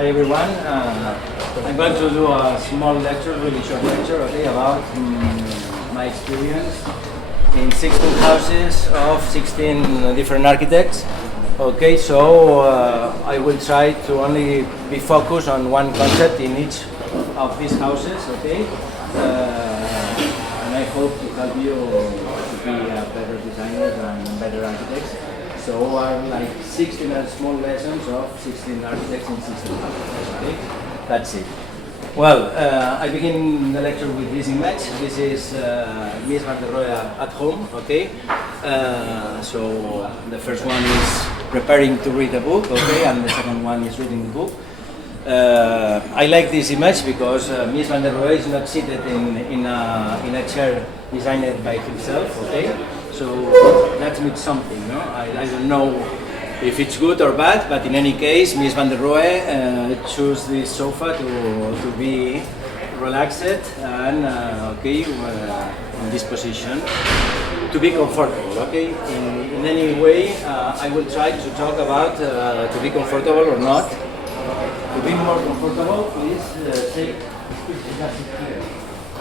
Hi everyone. I'm going to do a small lecture, really short lecture, okay, about my experience in 16 houses of 16 different architects. Okay, so I will try to only be focused on one concept in each of these houses, okay? And I hope to help you to be better designers and better architects. So I'm like 16 small lessons of 16 architects in 16 houses, okay? That's it. Well, I begin the lecture with this image. This is Mies van der Rohe at home, okay? So the first one is preparing to read a book, okay? And the second one is reading the book. I like this image because Mies van der Rohe is not seated in a chair designed by himself, okay? So that means something, no? I don't know if it's good or bad, but in any case, Mies van der Rohe chose this sofa to be relaxed and okay, in this position, to be comfortable, okay? In any way, I will try to talk about to be comfortable or not. To be more comfortable, please take here.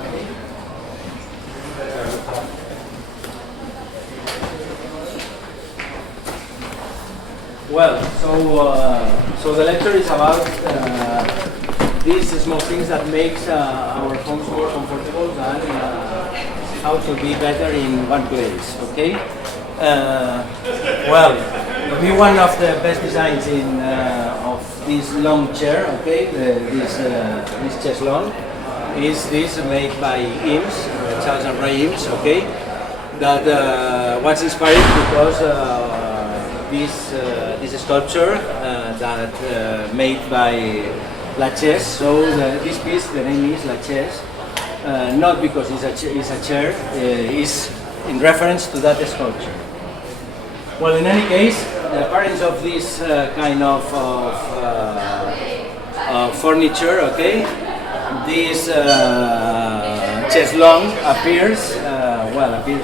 Okay? Well, so the lecture is about these small things that makes our homes more comfortable and how to be better in one place. Okay. Well, for me, one of the best designs of this long chair, okay, this chest long, is this made by Eames, Charles and Ray Eames, okay. That was inspired because. This sculpture that made by La Chaise. So this piece, the name is La Chaise, not because it's a chair, is in reference to that sculpture. Well, in any case, the appearance of this kind of furniture, okay, this chaise longue appears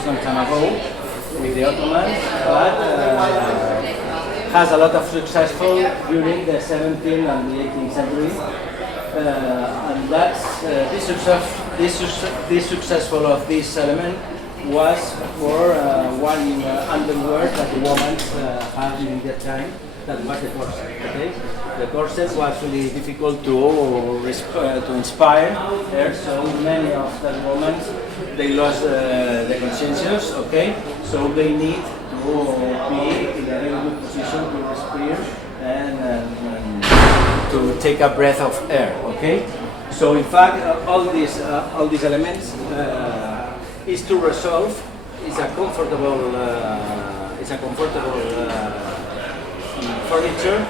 some time ago with the Ottomans, but has a lot of successful during the 17th and the 18th century, and that's this successful of this element was for one underwear that the women had during that time. That was the corset. Okay, the corset was really difficult to inspire there, so many of the women they lost the conscience. Okay, so they need to be in a very good position to respire and to take a breath of air. Okay, so in fact all these elements is to resolve. It's a comfortable furniture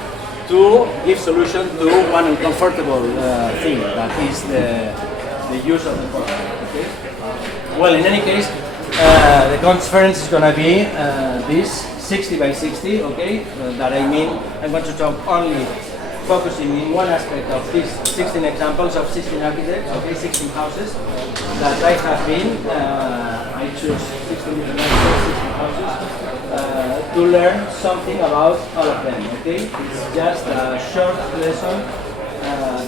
to give solution to one uncomfortable thing, that is the use of the corset. Okay. Well, in any case. The conference is going to be this 60 by 60, okay? That I mean, I'm going to talk only focusing in one aspect of these 16 examples of 16 architects, okay, 16 houses that I have been. I choose 16 different architects, 16 houses to learn something about all of them, okay? It's just a short lesson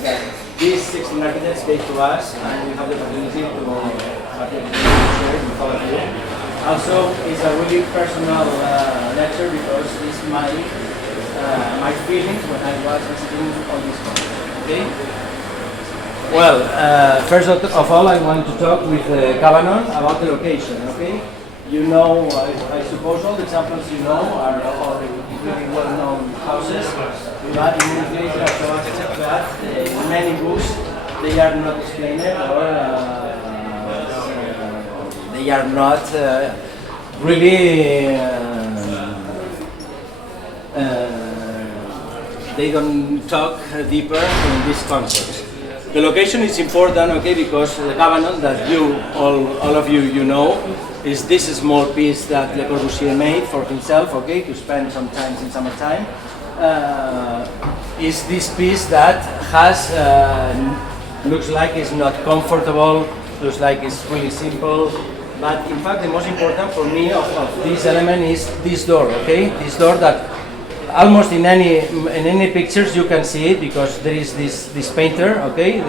that these 16 architects gave to us, and we have the opportunity to share with all of you. Also, it's a really personal lecture because it's my feelings when I was visiting all these countries. Okay. Well, first of all, I want to talk with Cabanon about the location. Okay. You know, I suppose all the examples you know are all really well-known houses, but in many cases there are some architects that in many books they are not explained or they are not really, they don't talk deeper in these concepts. The location is important, okay, because the cabanon that all of you know, is this small piece that Le Corbusier made for himself, okay, to spend some time in summertime. Is this piece that has, looks like it's not comfortable, looks like it's really simple, but in fact the most important for me of this element is this door, okay? This door that almost in any pictures you can see it because there is this painter, okay?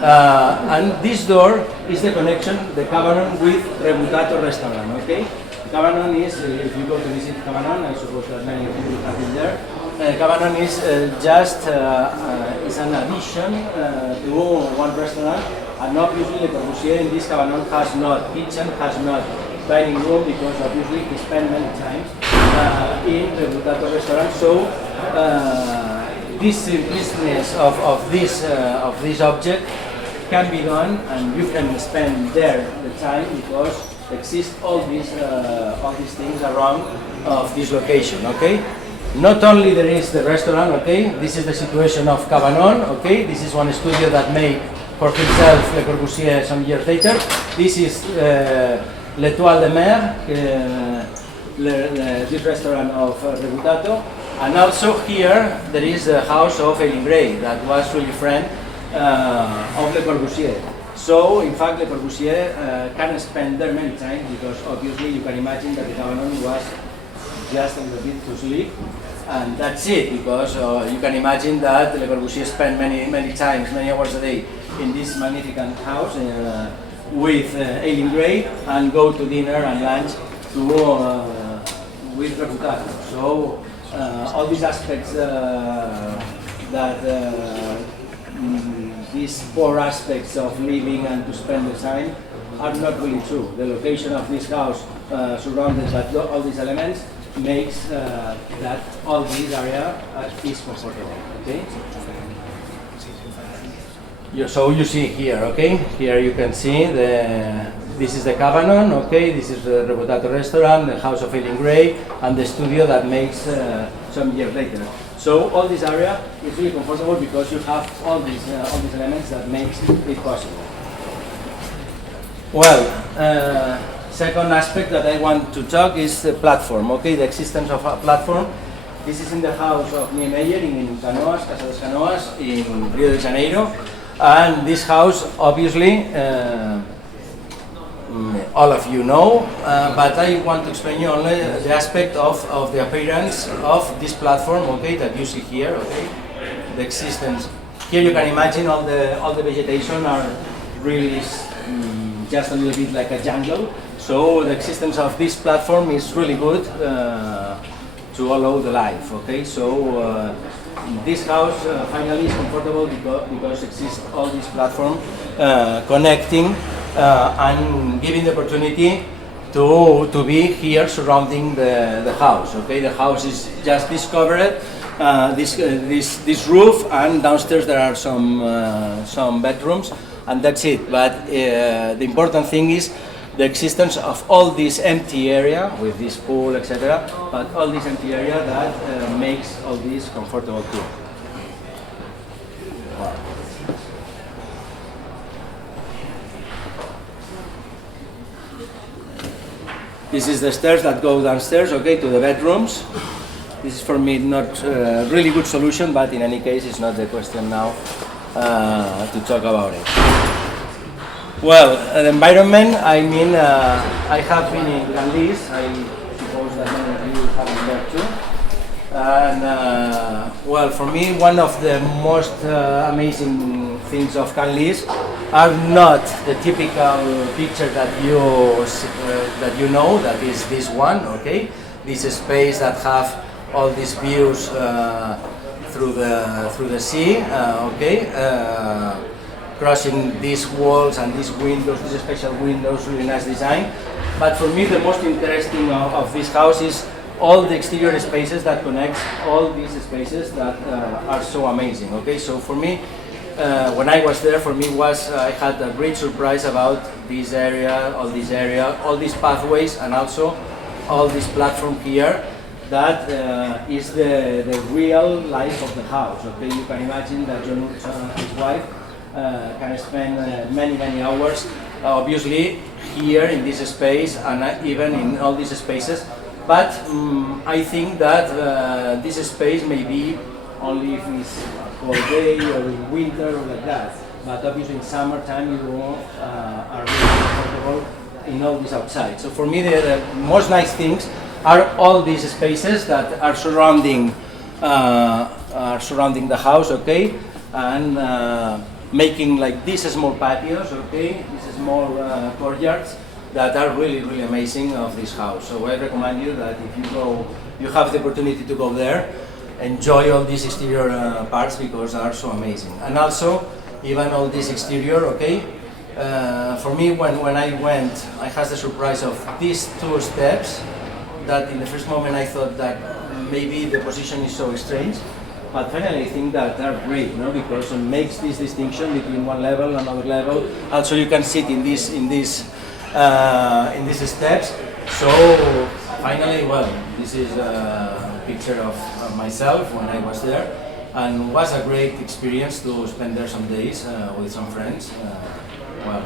And this door is the connection, the Cabanon with Rebutato restaurant, okay? Cabanon is, if you go to visit Cabanon, I suppose that many of you have been there. Cabanon is is an addition to one restaurant, and obviously Le Corbusier in this Cabanon has not kitchen, has not dining room, because obviously he spent many times in the Rebutato restaurant. So this simplicity of this object can be done, and you can spend there the time because exist all these things around of this location. Okay. Not only there is the restaurant, okay, this is the situation of Cabanon, okay, this is one studio that made for himself Le Corbusier some years later. This is L'Étoile de Mer, this restaurant of Rebutato, and also here there is the house of Eileen Gray, that was really friend of Le Corbusier. So in fact Le Corbusier can spend there many times, because obviously you can imagine that the Cabanon was just a little bit to sleep, and that's it, because you can imagine that Le Corbusier spent many times, many hours a day in this magnificent house with Eileen Gray, and go to dinner and lunch with Rebutato. So all these aspects these four aspects of living and to spend the time are not really true. The location of this house surrounded by all these elements makes that all this area is comfortable. Okay. So you see here, okay. Here you can see this is the Cabanon, okay. This is the Rebutato restaurant, the house of Eileen Gray, and the studio that makes some years later. So all this area is really comfortable because you have all these elements that makes it possible. Well. Second aspect that I want to talk is the platform, okay, the existence of a platform. This is in the house of Niemeyer in Canoas, Casa das Canoas, in Rio de Janeiro. And this house, obviously, all of you know, but I want to explain you only the aspect of the appearance of this platform, okay, that you see here, okay, the existence. Here you can imagine all the vegetation are really just a little bit like a jungle. So the existence of this platform is really good to allow the life. Okay, so this house finally is comfortable because exists all this platform connecting and giving the opportunity to be here surrounding the house. Okay, the house is just discovered. This roof, and downstairs there are some bedrooms, and that's it. But the important thing is the existence of all this empty area with this pool, etc. But all this empty area that makes all this comfortable too. This is the stairs that go downstairs, okay, to the bedrooms. This is for me not a really good solution, but in any case, it's not the question now to talk about it. Well, the environment, I mean, I have been in Canlis, I suppose that many of you have been there too. And well, for me, one of the most amazing things of Canlis are not the typical picture that you know, that is this one, okay? This space that have all these views through the sea, okay? Crossing these walls and these windows, these special windows, really nice design. But for me, the most interesting of this house is all the exterior spaces that connect all these spaces that are so amazing. Okay, so for me, when I was there, for me I had a great surprise about this area, all these pathways, and also all this platform here. That is the real life of the house. Okay, you can imagine that John and his wife can spend many hours, obviously here in this space and even in all these spaces. But I think that this space may be only if it's a cold day or in winter or like that. But obviously in summertime you are really comfortable in all this outside. So for me the most nice things are all these spaces that are surrounding the house, okay, and making like these small patios, okay, these small courtyards that are really, really amazing of this house. So I recommend you that if you have the opportunity to go there, enjoy all these exterior parts because they are so amazing. And also, even all this exterior, okay, for me when I went, I had the surprise of these 2 steps that in the first moment I thought that maybe the position is so strange. But finally, I think that they're great, no? Because it makes this distinction between one level and another level. Also, you can sit in these steps. So finally, well, this is a picture of myself when I was there, and it was a great experience to spend there some days with some friends. I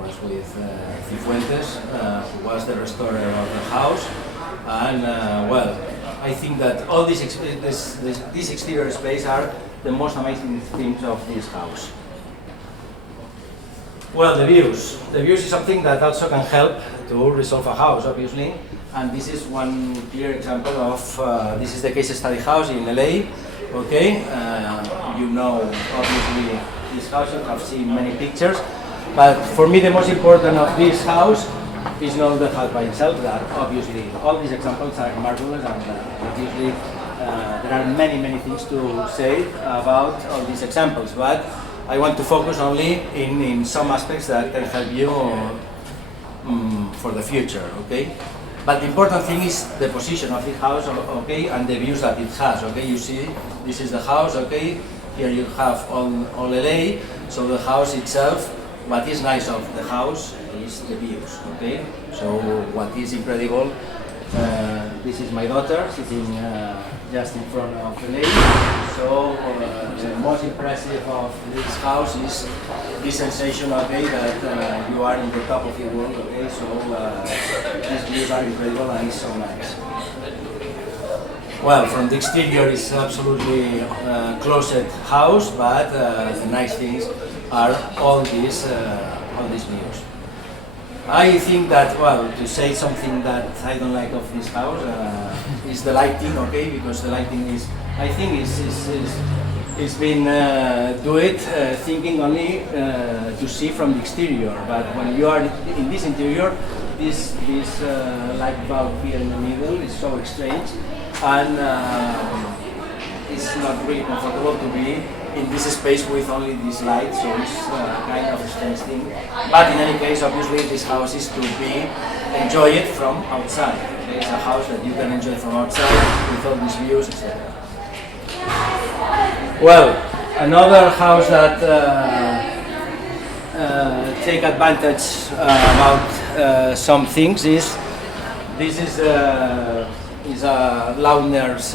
was with Cifuentes, who was the restorer of the house, and well, I think that all this exterior space are the most amazing things of this house. Well, the views. The views is something that also can help to resolve a house, obviously. And this is one clear example of, this is the case study house in LA, okay? You know, obviously, this house, you have seen many pictures. But for me, the most important of this house is not the house by itself, that obviously all these examples are marvelous, and obviously there are many, many things to say about all these examples. But I want to focus only in some aspects that can help you for the future, okay? But the important thing is the position of the house, okay, and the views that it has, okay? You see, this is the house, okay? Here you have all LA, so the house itself, what is nice of the house is the views, okay? So what is incredible, this is my daughter sitting just in front of the lake. So the most impressive of this house is this sensation, okay, that you are in the top of the world, okay? So these views are incredible and it's so nice. Well, from the exterior it's absolutely closed house, but the nice things are all these views. I think that, well, to say something that I don't like of this house is the lighting, okay? Because the lighting is, I think, it's been thinking only to see from the exterior. But when you are in this interior, this light bulb here in the middle is so strange, and it's not really comfortable to be in this space with only this light, so it's kind of a strange thing. But in any case, obviously, this house is to be enjoyed from outside. Okay? It's a house that you can enjoy from outside with all these views, etc. Well, another house that take advantage about some things is this is a Lautner's,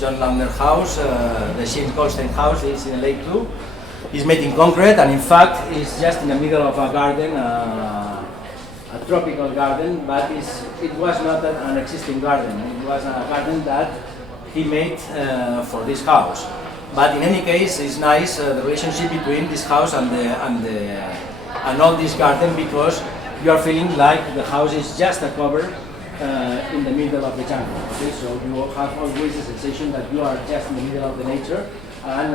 John Lautner house. The Shane Colstein house is in LA too. It's made in concrete, and in fact it's just in the middle of a garden, a tropical garden, but it was not an existing garden. It was a garden that he made for this house. But in any case, it's nice the relationship between this house and all this garden, because you are feeling like the house is just a cover in the middle of the jungle. Okay, so you have always the sensation that you are just in the middle of the nature, and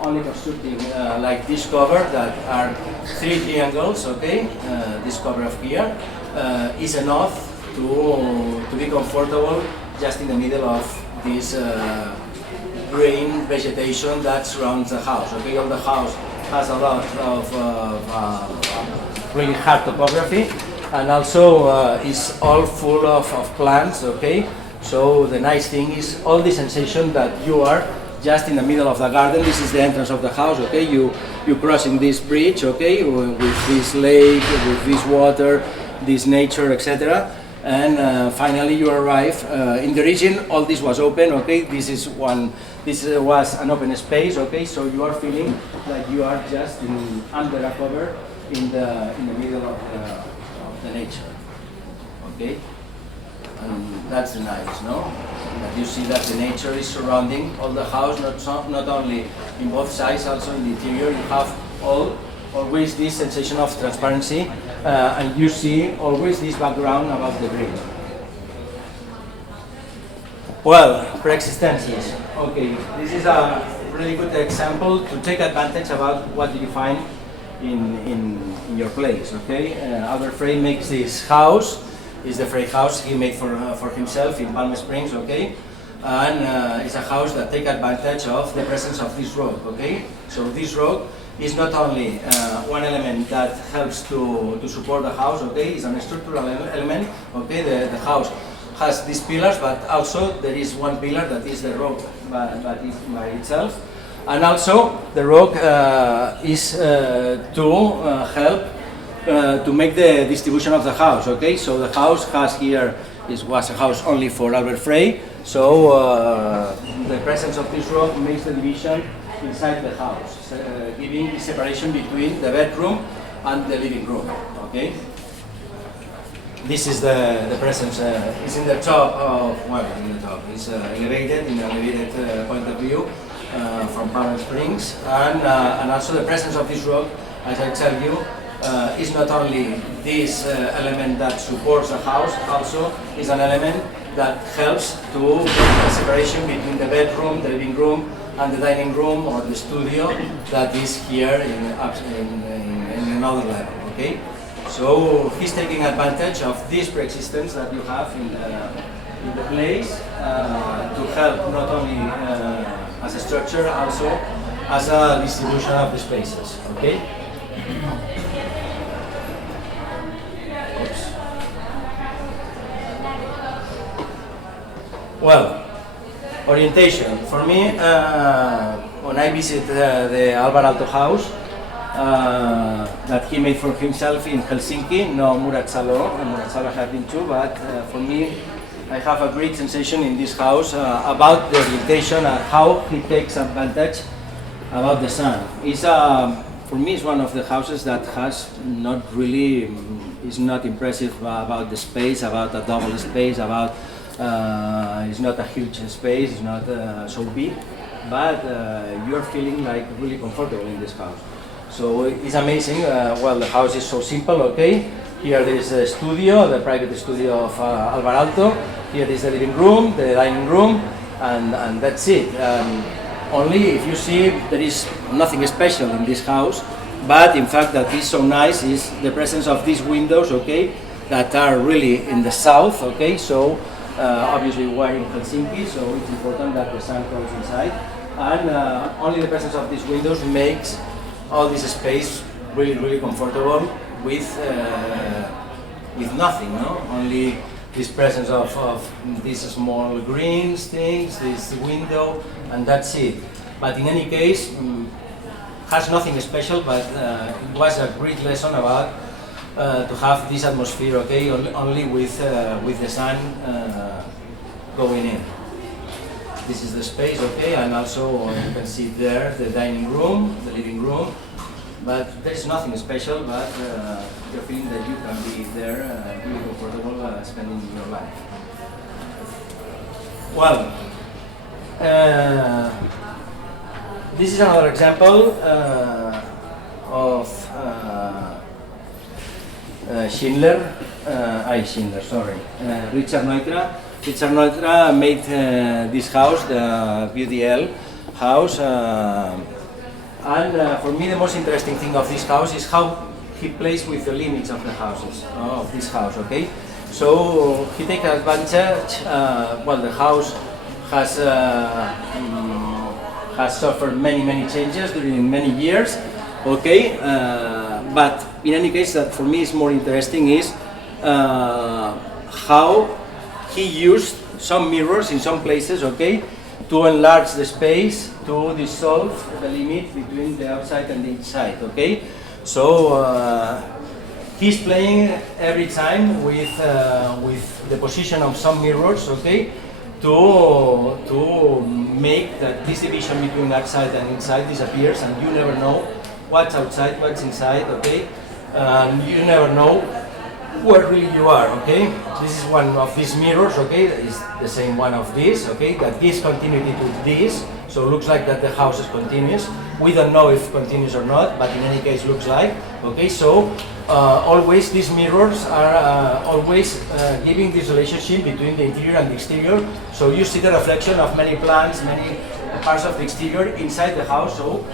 only constructing like this cover that are 3 triangles. Okay, this cover of here is enough to be comfortable just in the middle of this green vegetation that surrounds the house. Okay, all the house has a lot of really hard topography, and also is all full of plants, okay? So the nice thing is all the sensation that you are just in the middle of the garden. This is the entrance of the house, okay? You crossing this bridge, okay, with this lake, with this water, this nature, etc. And finally you arrive in the region. All this was open, okay? This was an open space, okay? So you are feeling like you are just under a cover in the middle of the nature, okay? And that's nice, no? That you see that the nature is surrounding all the house, not only in both sides, also in the interior. You have all always this sensation of transparency, and you see always this background above the green. Well, pre-existences. Okay, this is a really good example to take advantage about what you find in your place. Okay, Albert Frey makes this house. It's the Frey house he made for himself in Palm Springs. Okay, and it's a house that takes advantage of the presence of this rock. Okay, so this rock is not only one element that helps to support the house. Okay, it's a structural element. Okay, the house has these pillars, but also there is one pillar that is the rock that is by itself, and also the rock is to help to make the distribution of the house. Okay, so the house has here was a house only for Albert Frey, so the presence of this rock makes the division inside the house, giving the separation between the bedroom and the living room. Okay. This is the presence. It's in the top of, well, in the top. It's elevated, in an elevated point of view from Palm Springs, and also the presence of this rock, as I tell you, is not only this element that supports the house, also is an element that helps to make the separation between the bedroom, the living room, and the dining room or the studio that is here in another level. Okay. So he's taking advantage of this pre-existence that you have in the place to help not only as a structure, also as a distribution of the spaces. Okay. Oops. Well, orientation. For me, when I visit the Alvar Aalto house, that he made for himself in Helsinki, no Murat Salo, and Murat Salo have been too, but for me, I have a great sensation in this house about the orientation and how he takes advantage about the sun. It's for me, it's one of the houses that has not really, is not impressive about the space, about a double space, about it's not a huge space, it's not so big, but you're feeling like really comfortable in this house. So it's amazing. Well, the house is so simple. Okay, here there is a studio, the private studio of Alvar Aalto. Here is the living room, the dining room, and that's it. Only if you see, there is nothing special in this house, but in fact that is so nice is the presence of these windows. Okay, that are really in the south. Okay, so obviously we're in Helsinki, so it's important that the sun comes inside, and only the presence of these windows makes all this space really comfortable with nothing, no? Only this presence of these small greens things, this window, and that's it. But in any case, has nothing special, but it was a great lesson about to have this atmosphere, okay, only with the sun going in. This is the space, okay, and also you can see there the dining room, the living room, but there's nothing special, but you're feeling that you can be there really comfortable spending your life. Well, this is another example of Richard Neutra. Richard Neutra made this house, the BDL house, and for me the most interesting thing of this house is how he plays with the limits of the houses, of this house, okay? So he takes advantage, well, the house has suffered many changes during many years, okay? But in any case, that for me is more interesting is how he used some mirrors in some places, okay, to enlarge the space, to dissolve the limit between the outside and the inside, okay? So he's playing every time with the position of some mirrors, okay, to make that this division between outside and inside disappears, and you never know what's outside, what's inside, okay? You never know where really you are, okay? This is one of these mirrors, okay? It's the same one of this, okay? That gives continuity to this, so it looks like that the house is continuous. We don't know if continuous or not, but in any case looks like. Okay, so always these mirrors are always giving this relationship between the interior and the exterior. So you see the reflection of many plants, many parts of the exterior inside the house. So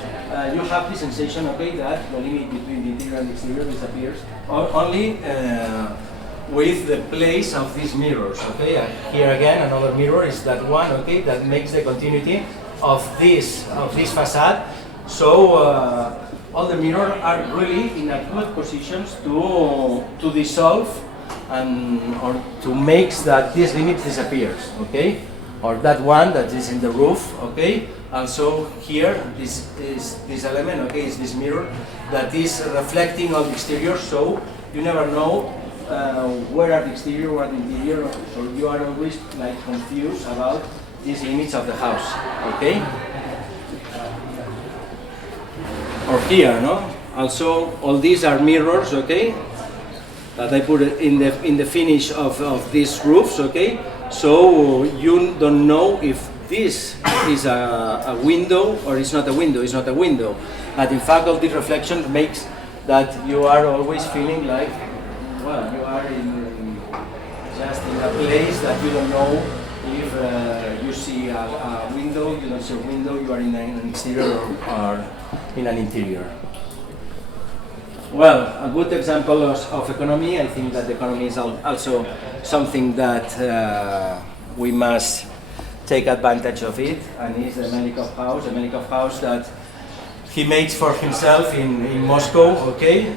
you have the sensation, okay, that the limit between the interior and the exterior disappears only with the place of these mirrors. Okay, here again another mirror is that one. Okay, that makes the continuity of this facade. So all the mirrors are really in a good positions to dissolve and or to make that this limit disappears. Okay, or that one that is in the roof. Okay, also here this element. Okay, is this mirror that is reflecting on the exterior. So you never know where are the exterior, where are the interior. So you are always like confused about these limits of the house. Okay. Or here, no? Also, all these are mirrors, okay? That I put in the finish of these roofs, okay? So you don't know if this is a window or it's not a window. It's not a window, but in fact, all these reflections makes that you are always feeling like, well, you are just in a place that you don't know if you see a window, you don't see a window, you are in an exterior or in an interior. Well, a good example of economy, I think that economy is also something that we must take advantage of it, and is the Melikov house, that he makes for himself in Moscow, okay?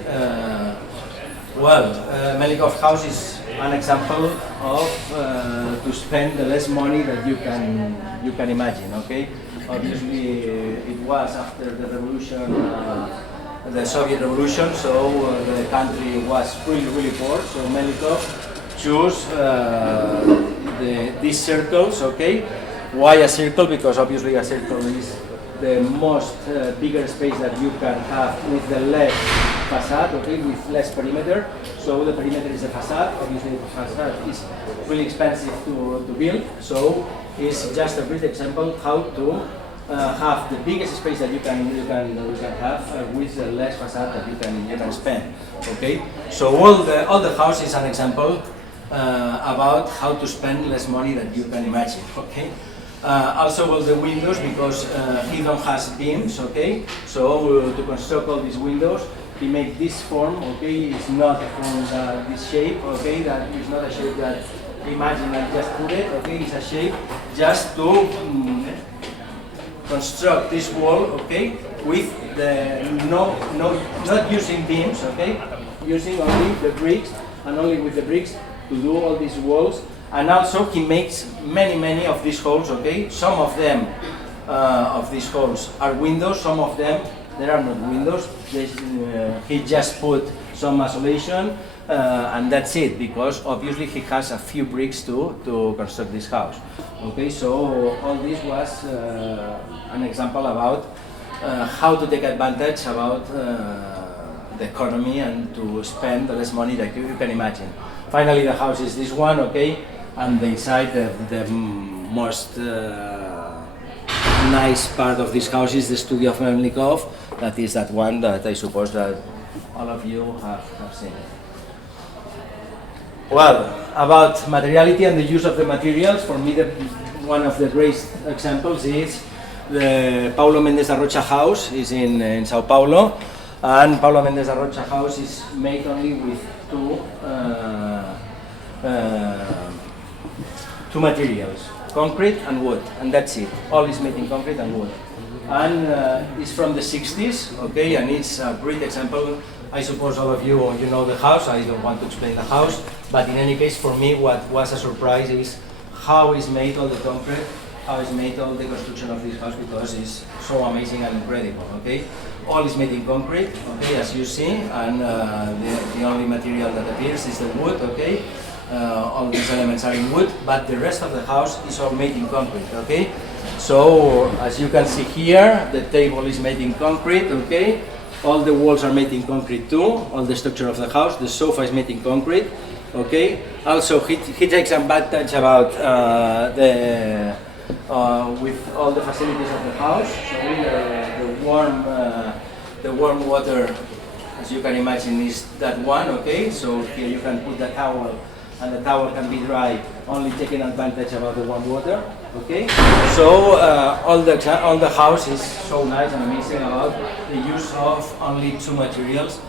Melikov house is an example of to spend the less money that you can imagine, okay? Obviously, it was after the revolution, the Soviet revolution, so the country was really poor. So Melikov chose these circles, okay? Why a circle? Because obviously a circle is the most bigger space that you can have with the less facade, okay, with less perimeter. So the perimeter is the facade. Obviously, the facade is really expensive to build. So it's just a great example how to have the biggest space that you can have with the less facade that you can spend. Okay. So all the house is an example about how to spend less money than you can imagine. Okay. Also all the windows, because he don't has beams. Okay. So to construct all these windows, he make this form, okay, it's not a form that this shape, okay, that is not a shape that imagine and just put it, okay, it's a shape just to construct this wall, okay, with the not using beams, okay, using only the bricks and only with the bricks to do all these walls. And also he makes many of these holes, okay, some of them of these holes are windows, some of them there are not windows. He just put some isolation and that's it, because obviously he has a few bricks to construct this house. Okay, so all this was an example about how to take advantage about the economy and to spend the less money that you can imagine. Finally, the house is this one, okay, and the inside the most nice part of this house is the studio of Melikov. That is that one that I suppose that all of you have seen. Well, about materiality and the use of the materials, for me one of the great examples is the Paulo Mendes da Rocha house. Is in Sao Paulo, and Paulo Mendes da Rocha house is made only with two materials, concrete and wood, and that's it. All is made in concrete and wood. And it's from the 60s, okay, and it's a great example. I suppose all of you know the house. I don't want to explain the house, but in any case, for me, what was a surprise is how is made all the concrete, how is made all the construction of this house, because it's so amazing and incredible, okay. All is made in concrete, okay, as you see, and the only material that appears is the wood, okay. All these elements are in wood, but the rest of the house is all made in concrete, okay. So, as you can see here, the table is made in concrete, okay. All the walls are made in concrete too, all the structure of the house, the sofa is made in concrete, okay. Also, he takes advantage about with all the facilities of the house. So the the warm water, as you can imagine, is that one. Okay, so here you can put the towel, and the towel can be dry, only taking advantage about the warm water. Okay, so all the house is so nice and amazing about the use of only two materials.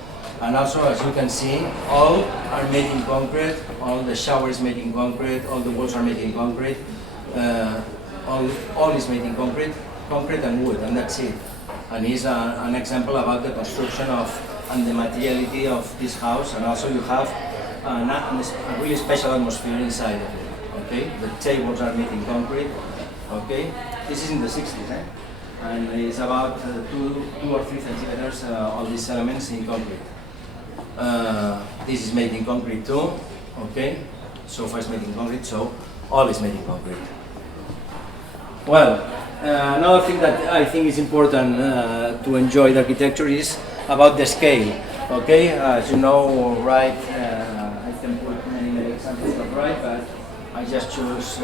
And also, as you can see, all are made in concrete, all the shower is made in concrete, all the walls are made in concrete, all is made in concrete and wood, and that's it. And it's an example about the construction of and the materiality of this house, and also you have a really special atmosphere inside of it. Okay, the tables are made in concrete. Okay, this is in the 60s, and it's about 2 or 3 centimeters, all these elements in concrete. This is made in concrete too, okay? Sofa is made in concrete, so all is made in concrete. Well, another thing that I think is important to enjoy the architecture is about the scale, okay? As you know, right, I can put many examples of right, but I just choose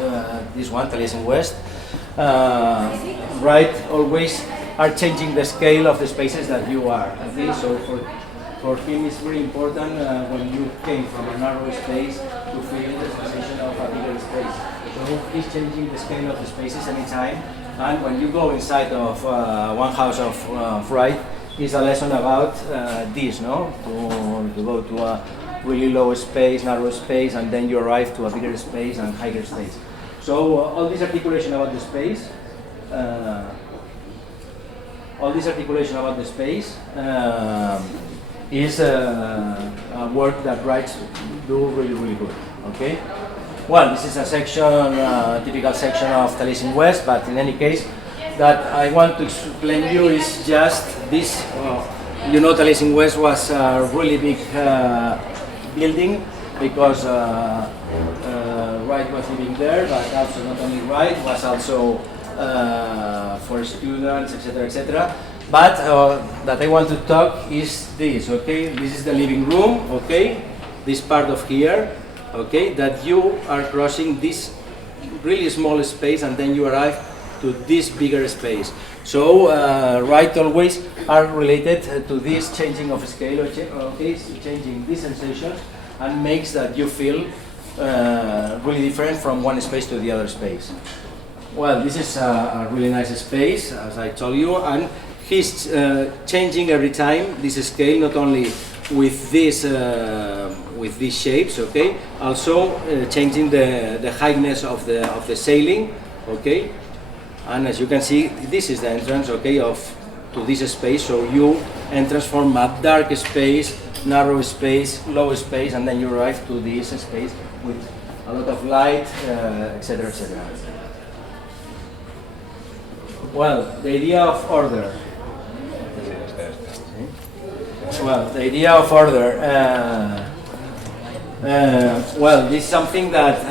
this one, Materialism West. Right, always are changing the scale of the spaces that you are, okay? So for him, it's very important when you came from a narrow space to feel the sensation of a bigger space. So he's changing the scale of the spaces anytime. And when you go inside of one house of right, it's a lesson about this, no? To go to a really low space, narrow space, and then you arrive to a bigger space and higher space. So all this articulation about the space, is a work that Wrights do really good. Okay. Well, this is a section, typical section of Materialism West, but in any case, that I want to explain to you is just this. You know, Materialism West was a really big building because Wright was living there, but also not only Wright, was also for students, etc., etc. But that I want to talk is this, okay? This is the living room, okay? This part of here, okay? That you are crossing this really small space and then you arrive to this bigger space. So, right always are related to this changing of scale, okay? Changing these sensations and makes that you feel really different from one space to the other space. Well, this is a really nice space, as I told you, and he's changing every time this scale, not only with these shapes, okay, also changing the heightness of the ceiling, okay, and as you can see, this is the entrance, okay, to this space. So you entrance from a dark space, narrow space, low space, and then you arrive to this space with a lot of light, etc., etc. Well, the idea of order. Well, the idea of order. Well, this is something that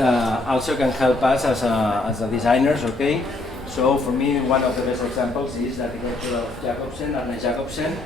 also can help us as a designers. Okay, so for me, one of the best examples is the architecture of Jacobsen, Arne Jacobsen.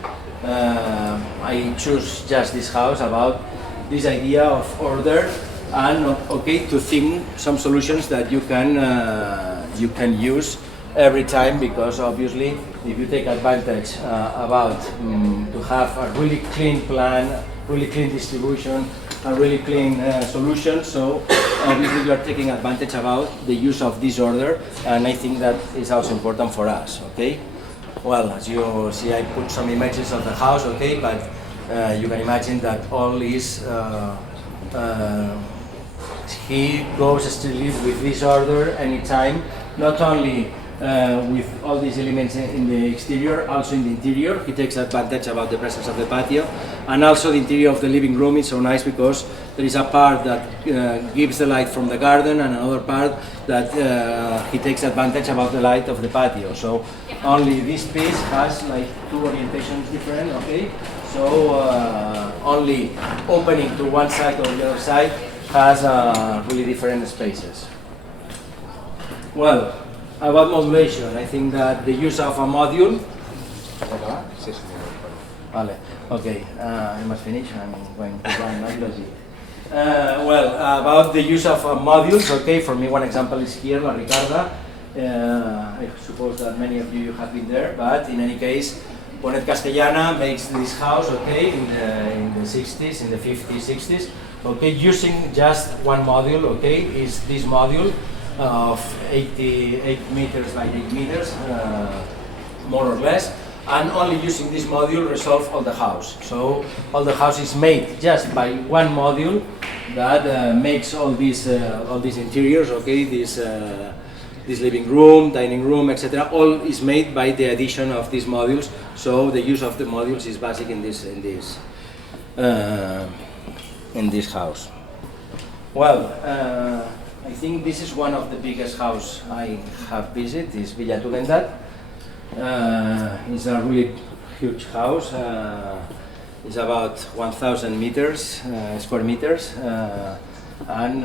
I choose just this house about this idea of order and okay to think some solutions that you can use every time, because obviously if you take advantage about to have a really clean plan, really clean distribution, a really clean solution, so obviously you are taking advantage about the use of this order, and I think that is also important for us, okay? Well, as you see, I put some images of the house, okay, but you can imagine that all is he goes still live with this order anytime, not only with all these elements in the exterior, also in the interior. He takes advantage about the presence of the patio, and also the interior of the living room is so nice because there is a part that gives the light from the garden and another part that he takes advantage about the light of the patio. So only this piece has like two orientations different, okay? So only opening to one side or the other side has really different spaces. Well, about modulation, I think that the use of a module. Vale, okay, I must finish. I'm going to run my logic. Well, about the use of modules, okay, for me one example is here, La Ricarda. I suppose that many of you have been there, but in any case, Bonet Castellana makes this house, okay, in the 60s, in the 50s, 60s, okay, using just one module, okay, is this module of 88 meters by 8 meters, more or less, and only using this module resolve all the house. So all the house is made just by one module that makes all these interiors, okay, this living room, dining room, etc. All is made by the addition of these modules. So the use of the modules is basic in this house. Well, I think this is one of the biggest house I have visited. Is Villa Tugendat. It's a really huge house. It's about 1,000 meters, square meters, and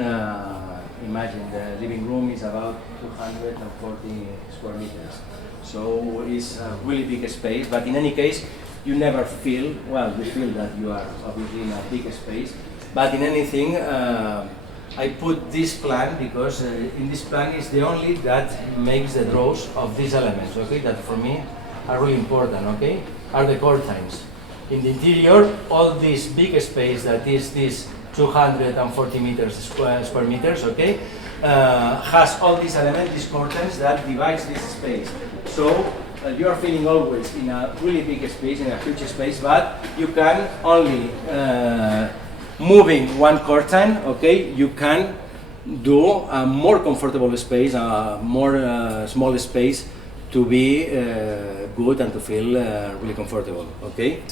imagine the living room is about 240 square meters. So it's a really big space, but in any case, you never feel, well, you feel that you are obviously in a big space, but in anything, I put this plan because in this plan is the only that makes the draws of these elements, okay, that for me are really important, okay, are the curtains. In the interior, all this big space that is this 240 meters square meters, okay, has all these elements, these curtains that divides this space. So you are feeling always in a really big space, in a huge space, but you can only moving one curtain, okay, you can do a more comfortable space, a more small space to be good and to feel really comfortable, okay.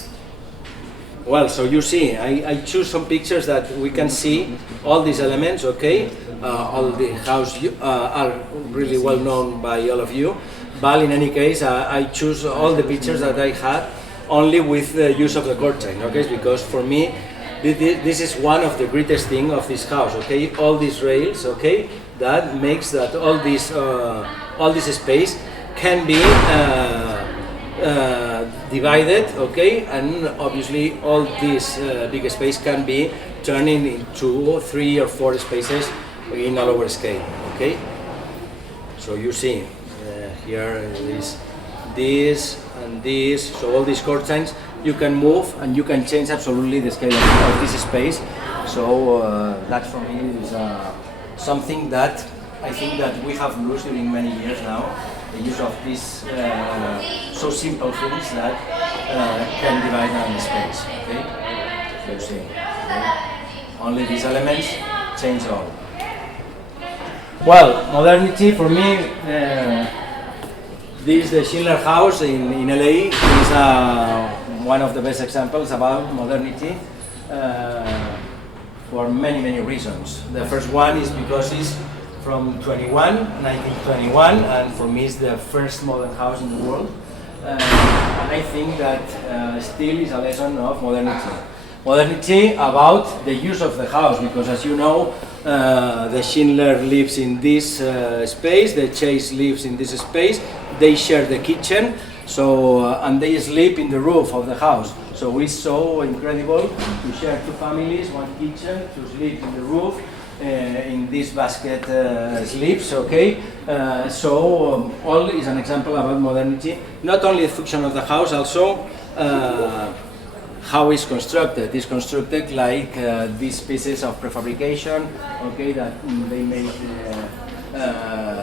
Well, so you see, I choose some pictures that we can see all these elements, okay? All the house are really well known by all of you, but in any case, I choose all the pictures that I had only with the use of the curtain, okay? Because for me, this is one of the greatest things of this house, okay? All these rails, okay? That makes that all this space can be divided, okay, and obviously all this big space can be turned into 3 or 4 spaces in a lower scale, okay. So you see here is this and this, so all these curtains you can move and you can change absolutely the scale of this space. So that for me is something that I think that we have lost during many years now. The use of these so simple things that can divide the space. Okay, so you see, okay? Only these elements change all. Well, modernity for me, this the Schindler House in LA is one of the best examples about modernity for many reasons. The first one is because it's from 1921, and for me it's the first modern house in the world. And I think that still is a lesson of modernity. Modernity about the use of the house, because as you know, the Schindler lives in this space, the Chase lives in this space, they share the kitchen, so and they sleep in the roof of the house. So it's so incredible to share 2 families, 1 kitchen, to sleep in the roof, in this basket sleeps, okay? So all is an example about modernity. Not only the function of the house, also how it's constructed. It's constructed like these pieces of prefabrication, okay, that they made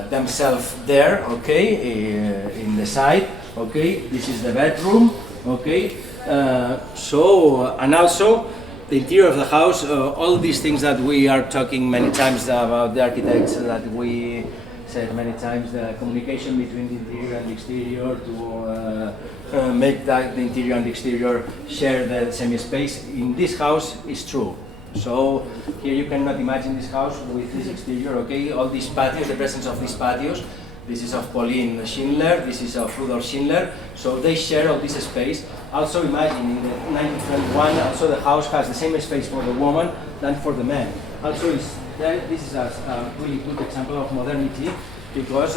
themselves there, okay, in the side, okay. This is the bedroom, okay. So, and also the interior of the house, all these things that we are talking many times about, the architects that we said many times, the communication between the interior and the exterior to make that the interior and the exterior share the same space. In this house is true. So here you cannot imagine this house with this exterior, okay? All these patios, the presence of these patios. This is of Pauline Schindler, this is of Rudolf Schindler, so they share all this space. Also imagine in the 1921, also the house has the same space for the woman than for the man. Also this is a really good example of modernity, because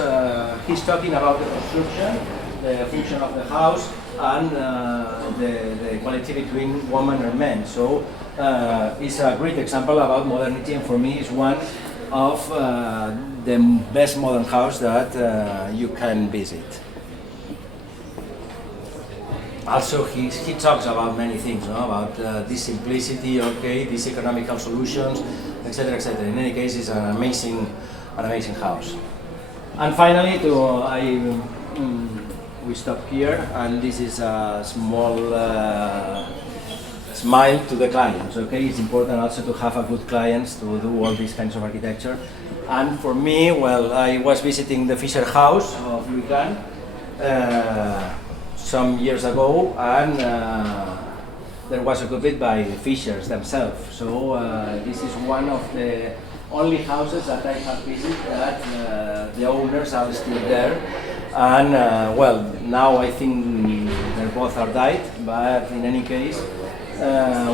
he's talking about the construction, the function of the house, and the equality between woman and men. So it's a great example about modernity, and for me it's one of the best modern house that you can visit. Also, he talks about many things, no? About this simplicity, okay, these economical solutions, etc., etc. In any case, it's an amazing house. And finally, we stop here, and this is a small smile to the clients. Okay, it's important also to have a good clients to do all these kinds of architecture. And for me, well, I was visiting the Fisher House of Lucan some years ago, and there was occupied by the Fishers themselves. So this is one of the only houses that I have visited that the owners are still there. And well, now I think they both are died, but in any case,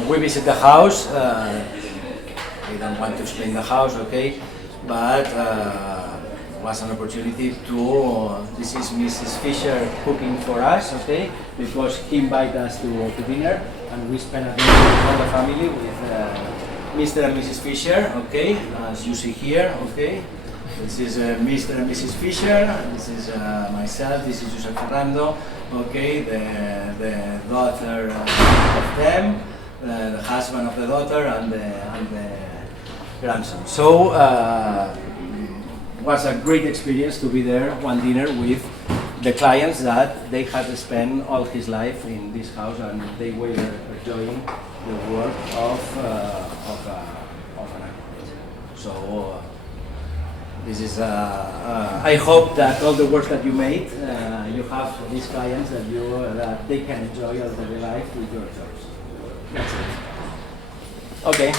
we visit the house. I don't want to explain the house, okay, but was an opportunity to, this is Mrs. Fisher cooking for us, okay, because he invited us to dinner, and we spent a dinner with all the family with Mr. and Mrs. Fisher, okay, as you see here, okay. This is Mr. and Mrs. Fisher, this is myself, this is Josep Fernando, okay, the daughter of them, the husband of the daughter, and the grandson. So, was a great experience to be there one dinner with the clients that they had spent all his life in this house, and they were enjoying the work of an architect. So this is. I hope that all the work that you made, you have these clients that they can enjoy all their life with your jobs. That's it. Okay.